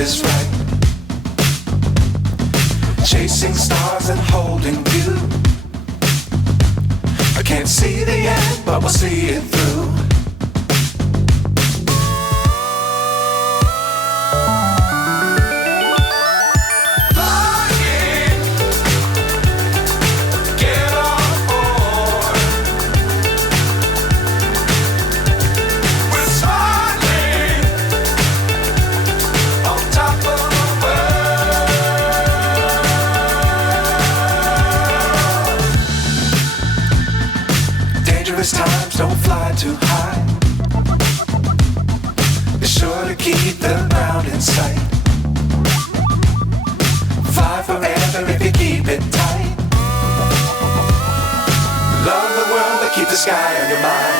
is right. Chasing stars and holding you. I can't see the end, but we'll see it through. Times don't fly too high. Be sure to keep the ground in sight. Fly forever if you keep it tight. Love the world but keep the sky on your mind.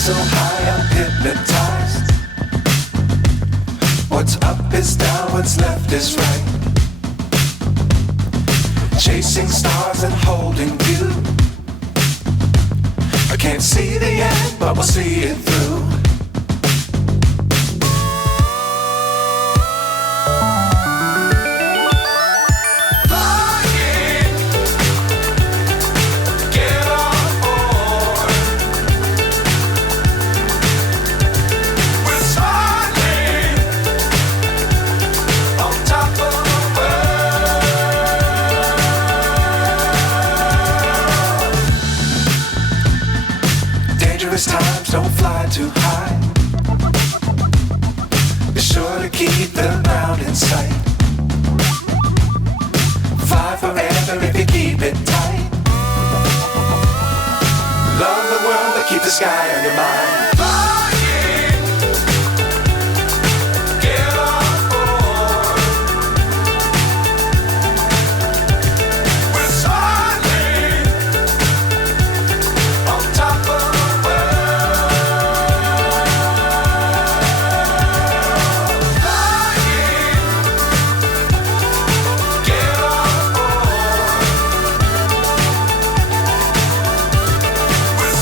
So high I'm hypnotized. What's up is down, what's left is right. Chasing stars and holding you. I can't see the end, but we'll see it through. Times don't fly too high. Be sure to keep the ground in sight. Fly forever if you keep it tight. Love the world but keep the sky on your mind.